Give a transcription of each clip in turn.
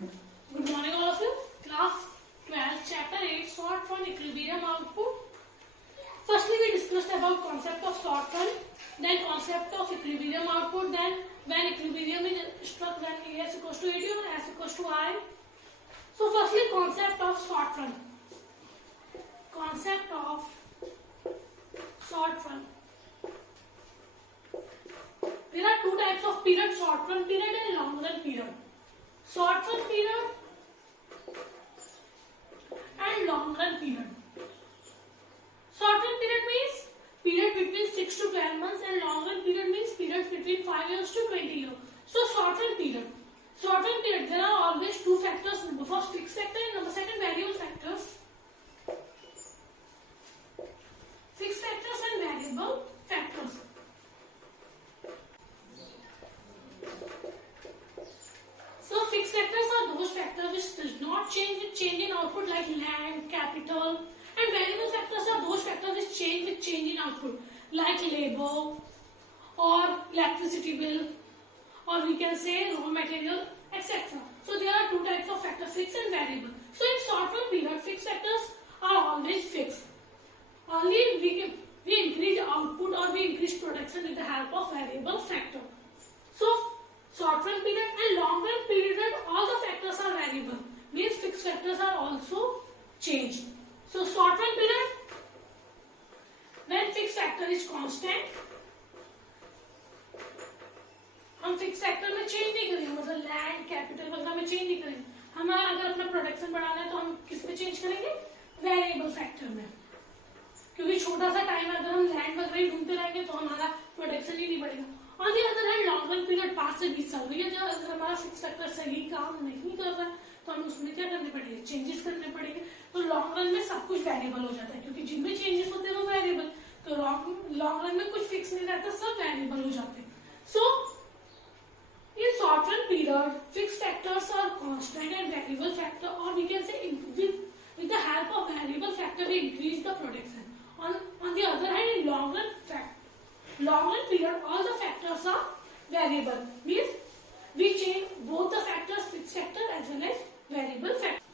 Good morning all of you. Class 12, chapter 8, sort fund equilibrium output. Firstly we discussed about concept of sort fund, then concept of equilibrium output, then when equilibrium is struck when AS equals to AD or S equals to I. So firstly concept of sort fund. Concept of sort fund. There are two types of period, short run period and long run period. Short run period and long run period. Short run period means period between 6 to 12 months and long run period means period between 5 years to 20 years. So short run period. Short run period, there are always two factors, number first fixed factor and number second variable factors. Fixed factors and variable factors. So fixed factors are those factors which does not change with change in output like land, capital, and variable factors are those factors which change with change in output like labor or electricity bill or we can say raw material, etc. So there are two types of factors, fixed and variable. So in short run period, fixed factors are always fixed. Only we increase output or we increase production with the help of variable factor. So short run period and long run period, all the factors are variable. Means fixed factors are also changed. So short run period, when fixed factor is constant, हम fix factor में change नहीं करेंगे, मतलब land capital वगैरह में change नहीं करेंगे. हमारा अगर अपना प्रोडक्शन बढ़ाना है तो हम किस में चेंज करेंगे? वेरिएबल फैक्टर में. क्योंकि छोटा सा टाइम है, अगर हम लैंड वगैरह ही ढूंढते रहेंगे तो हमारा प्रोडक्शन ही नहीं बढ़ेगा. On the other hand long run period 5 से 20 साल भैया जब अगर हमारा फिक्स फैक्टर सही काम नहीं कर रहा है तो हमें उसमें क्या करने पड़ेंगे? चेंजेस करने पड़ेंगे. तो लॉन्ग रन में सब कुछ वेरिएबल हो जाता है क्योंकि जिनमें चेंजेस होते हैं वो वेरिएबल. तो लॉन्ग रन में कुछ फिक्स नहीं रहता, सब वेरिएबल हो जाते हैं. सो in short run period, fixed factors are constant and variable factor, or we can say with the help of variable factor we increase the production. On the other hand, in long run period, all the factors are variable. Means we change both the factors, fixed factor as well as variable factor.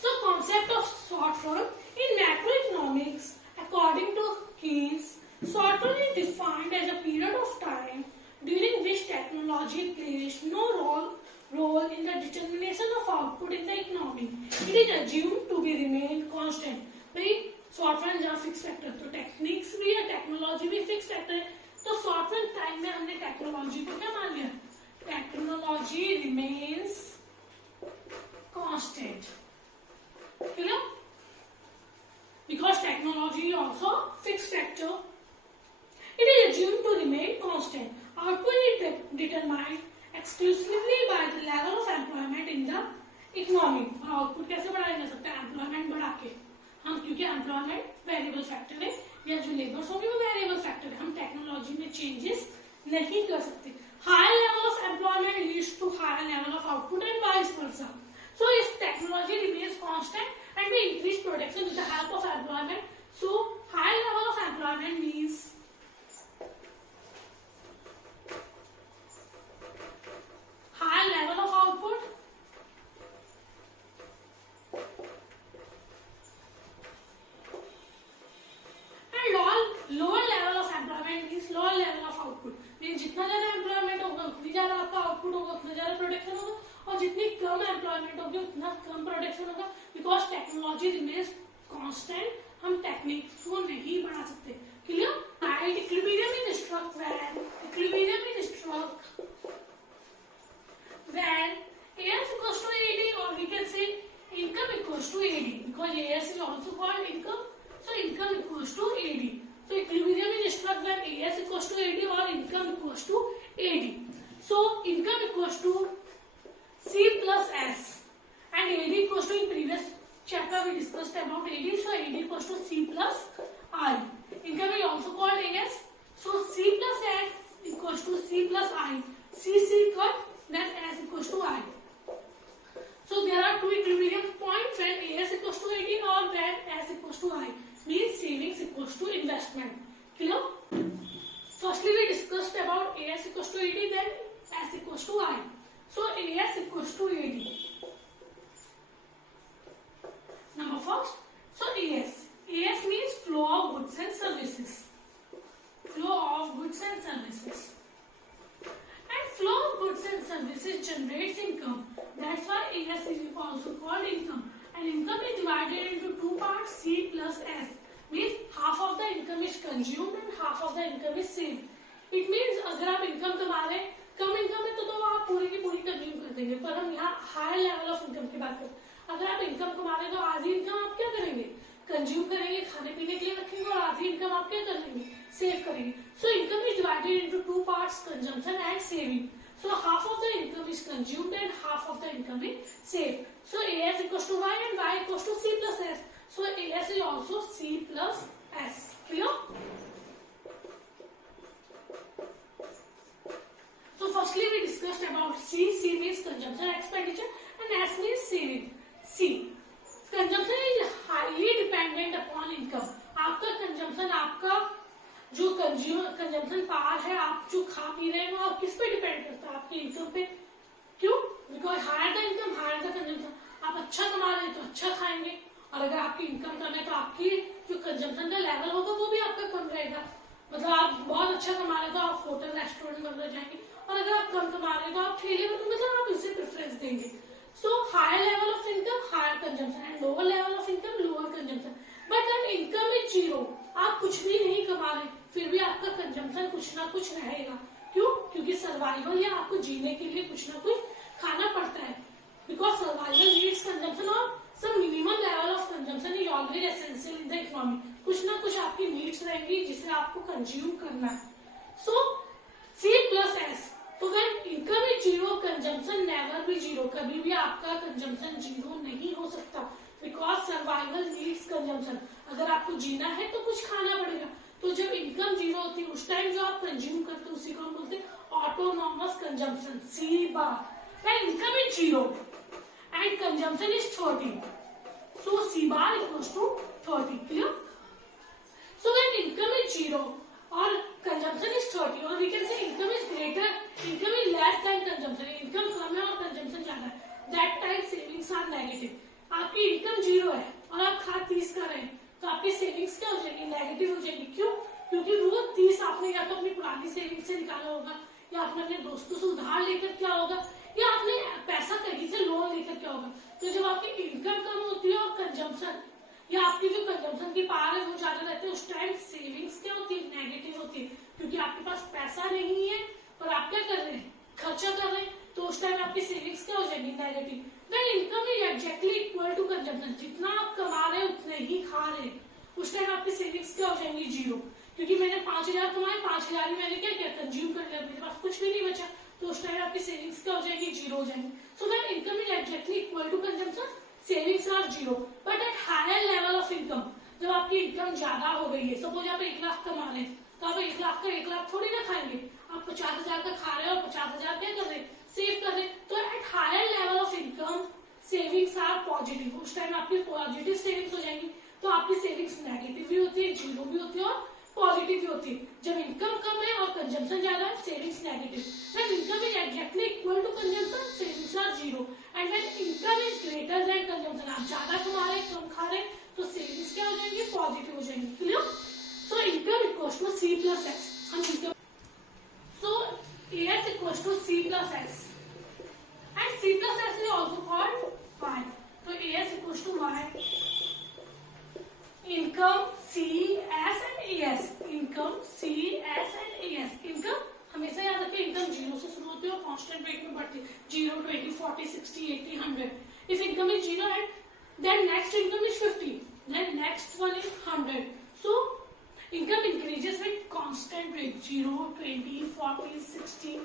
So concept of short run in macroeconomics, according to Keynes, short run is defined as a period of time during which technology plays no role in the determination of output in the economy. It is assumed to be remain constant. भाई short run जहाँ fix factor, तो techniques भी है, technology भी fix factor है. तो short run time में हमने टेक्नोलॉजी को क्या मान लिया? Technology remains constant. Clear? Because technology is also fixed factor, it is assumed to remain constant. Output is determined exclusively by the level of employment in the economy. और output कैसे बढ़ाया जा सकता है? एम्प्लॉयमेंट बढ़ा के. हम क्योंकि एम्प्लॉयमेंट वेरिएबल फैक्टर है या जो लेबर्स होंगे वो वेरिएबल फैक्टर है, हम टेक्नोलॉजी में चेंजेस नहीं कर सकते. Higher level of employment leads to higher level of output and vice versa. So if technology remains constant and we increase production with the help of employment, so high level of employment means high level of output and lower level of employment means lower level of output. means जितना ज्यादा employment होगा उतनी ज्यादा आपका output होगा, उतना ज्यादा production होगा, और जितनी कम एम्प्लॉयमेंट होगी उतना कम प्रोडक्शन होगा. बिकॉज टेक्नोलॉजी रिमेन्स कांस्टेंट, हम टेक्निक्स को नहीं बढ़ा सकते. Clear? Right. Equilibrium is struck when AS equals to AD, or we can say income equals to AD, because AS is also called income, so income equals to AD. So equilibrium is struck when AS equals to AD or income equals to AD. So income equals to C plus S and AD equals to, in previous chapter we discussed about AD, so AD equals to C plus I. Income is also called AS, so C plus S equals to C plus I. C cut, then S equals to I. So there are two equilibrium points when AS equals to AD or when S equals to I. Means savings equals to investment. Clear? Firstly we discussed about AS equals to AD, then S equals to I. So AS equals to AD. generates income. That's why AS is also called income. And income is divided into two parts, C plus S. Means half of the income is consumed and half of the income is saved. It means अगर आप income कमा रहे हैं, कम income है तो आप पूरी की पूरी कंज्यूम कर देंगे, पर हम यहाँ हायर लेवल ऑफ इनकम की बात करें. अगर आप इनकम कमा रहे हैं तो आधी इनकम आप क्या करेंगे, कंज्यूम करेंगे, खाने पीने के लिए रखेंगे, और आधी इनकम आप क्या करेंगे, सेव करेंगे. So income is divided into two parts, consumption and saving. So half of the income is consumed and half of the income is saved. So AS equals to Y and Y equals to C plus S. So AS is also C plus S. Clear? So firstly we discussed about C. C means consumption expenditure and S means saving. C. Consumption is highly dependent upon income. आपका consumption, आपका जो consumption power है, आप जो खा P रहे हैं वो आप किस पे डिपेंड करता है, आपकी इनकम पे. क्यों? Because higher the income higher the consumption. आप अच्छा कमा रहे हैं तो अच्छा खाएंगे, और अगर आपकी इनकम कम है तो आपकी जो कंजम्पशन का लेवल होगा वो भी आपका कम रहेगा. मतलब आप बहुत अच्छा कमा रहे हैं तो आप होटल रेस्टोरेंट में जाएंगे, और अगर आप कम कमा रहे हैं तो आप ठेले में, तो मतलब आप इसे प्रेफरेंस देंगे. So higher level of income higher consumption and lower level of income lower consumption. But an income is zero, आप कुछ भी नहीं कमा रहे फिर भी आपका कंजम्पशन कुछ ना कुछ रहेगा. क्यों? क्योंकि सर्वाइवल या आपको जीने के लिए कुछ ना कुछ खाना पड़ता है. बिकॉज सर्वाइवल नीड्स कंजम्पशन और some minimum level of consumption is always essential in the economy. कुछ ना कुछ आपकी नीड्स रहेंगी जिसे आपको कंज्यूम करना है. सो C प्लस S. तो अगर income is zero, consumption never भी जीरो. कभी भी आपका कंजम्पशन जीरो नहीं हो सकता, बिकॉज सर्वाइवल नीड्स कंजम्पशन. अगर आपको जीना है तो कुछ खाना पड़ेगा. तो जब इनकम जीरो होती है उस टाइम जो आप कंज्यूम करते हैं उसी को हम बोलते हैं autonomous consumption, C bar. When income is zero and consumption is 30, so C bar equals to 30. Clear? So when income is zero or consumption is 30, or we can say income is greater, income is less than consumption. Income कम है और consumption ज्यादा है. That time savings are negative. आपकी income zero है और आप खा 30 कर रहे हैं, तो आपकी सेविंग्स क्या हो जाएगी, नेगेटिव हो जाएगी. क्यों? क्योंकि वो 30 आपने या तो अपनी पुरानी सेविंग्स से निकाला होगा, या आपने अपने दोस्तों से उधार लेकर क्या होगा, या आपने पैसा कहीं से लोन लेकर क्या होगा. तो जब आपकी इनकम कम होती है और कंजम्पशन या आपकी जो कंजम्पशन की पावर है वो ज्यादा रहती है, उस टाइम सेविंग्स क्या होती है, नेगेटिव होती है. क्योंकि आपके पास पैसा नहीं है और आप क्या कर रहे हैं, खर्चा कर रहे हैं, तो उस टाइम आपकी सेविंग्स क्या हो जाएगी, negative. When income is exactly equal to consumption, जितना आप कमा रहे हैं उतने ही खा रहे हैं, उस टाइम आपकी सेविंग्स क्या हो जाएंगी, जीरो. क्योंकि मैंने 5000 कमाए, 5000 ही मैंने क्या किया, कंज्यूम कर लिया, मेरे पास कुछ भी नहीं बचा, तो उस टाइम आपकी सेविंग्स क्या हो जाएगी, जीरो हो जाएंगी. So when income is exactly equal to consumption, savings are zero. But at higher level of income, जब आपकी इनकम ज्यादा हो गई है, सपोज आप 1 लाख कमा रहे हैं, तो आप 1 लाख का 1 लाख थोड़ी ना खाएंगे, आप 50,000 का खा रहे हैं और 50,000 क्या कर रहे हैं, सेव कर रहे हैं. तो at higher level of income savings are positive. उस टाइम आपकी पॉजिटिव सेविंग्स हो जाएंगी. तो आपकी सेविंग्स नेगेटिव भी होती है, जीरो भी होती है और पॉजिटिव भी होती है. जब इनकम कम है और कंजम्पशन ज्यादा है, savings negative. When income is exactly equal to consumption, savings are zero. And when income is greater than consumption, आप ज्यादा कमा रहे हैं, कम खा रहे हैं, तो सेविंग्स क्या हो जाएंगी, पॉजिटिव हो जाएंगी. Clear? So income equals to C plus S. हम income, so AS equals to C plus S and C plus S is also called Y. So AS equals to Y. Income C S and AS. Income C S and AS. Income हमेशा याद रखिए, income zero से शुरू होती है और constant rate में बढ़ती है. 0, 20, 40, 60, 80, 100. If income is zero and then next income is 50, then next one is 100. So income increases with constant rate. 0, 20, 40, 60,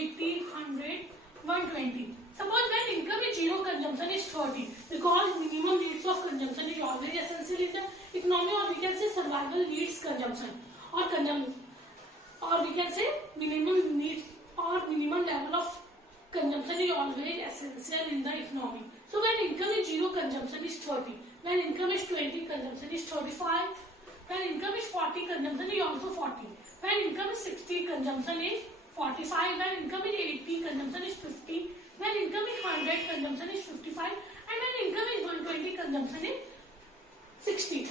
80, 100. 120. Suppose when income is zero, consumption is 30, because minimum needs of consumption is always essential in the economy, or we can say survival needs consumption, or we can say minimum needs or minimum level of consumption is always essential in the economy. So when income is zero, consumption is 30. When income is 20, consumption is 35. When income is 40, consumption is also 40. When income is 60, consumption is 45. When income is 80, consumption is 50. When income is 100, consumption is 55. And when income is 120, consumption is 60.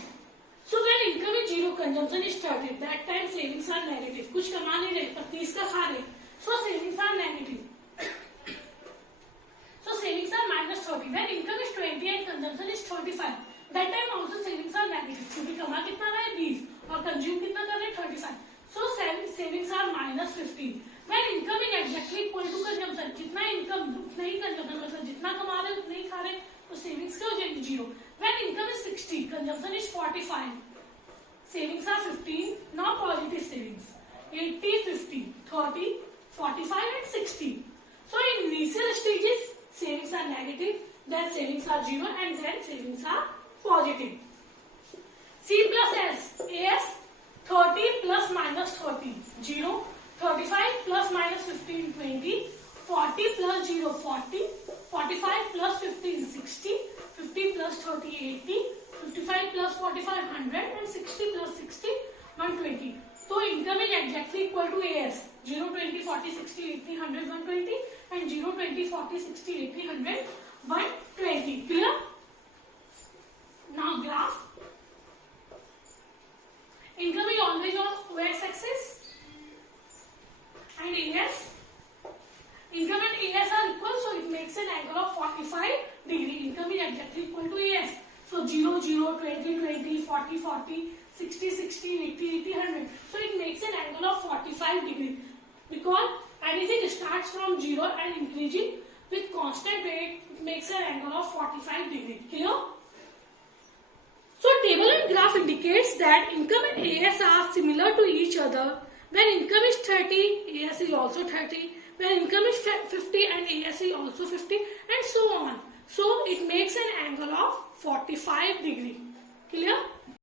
So when income is zero, consumption is 30. That time savings are negative. कुछ कमा नहीं रहे पर 30 का खा रहे, so savings are negative. consumption is 35. That time also savings are negative क्योंकि कमा कितना रहा है 20 और कंज्यूम कितना कर रहे हैं 35. So savings are minus 15. When income is exactly equal to consumption, जितना income उतना ही consumption, मतलब जितना कमा रहे उतना ही खा रहे, तो savings क्या हो जाएगी 0. When income is 60, consumption is 45. Savings are 15. Now positive savings 80, 50, 30, 45 and 60. So in initial stages savings are negative, then savings are 0 and then savings are positive. C plus S. AS 30 plus minus 30 0, 35 plus minus 15 20, 40 plus 0 40, 45 plus 15 60, 50 plus 30 80, 55 plus 45 100 and 60 plus 60 120. So income is exactly equal to AS 0, 20, 40, 60, 80, 100, 120 and 0, 20, 40, 60, 80, 100, 120. Clear? Now graph. Income is always on x-axis and AS. Income and AS are equal, so it makes an angle of 45 degree. Income is exactly equal to AS. So 0, 0, 20, 20, 40, 40, 60, 60, 80, 80, 100. So it makes an angle of 45 degree because anything starts from 0 and increasing with constant rate, it makes an angle of 45 degree. Clear? So table and graph indicates that income and AS are similar to each other. When income is 30, AS is also 30. When income is 50 and AS is also 50 and so on. So it makes an angle of 45 degree. Clear?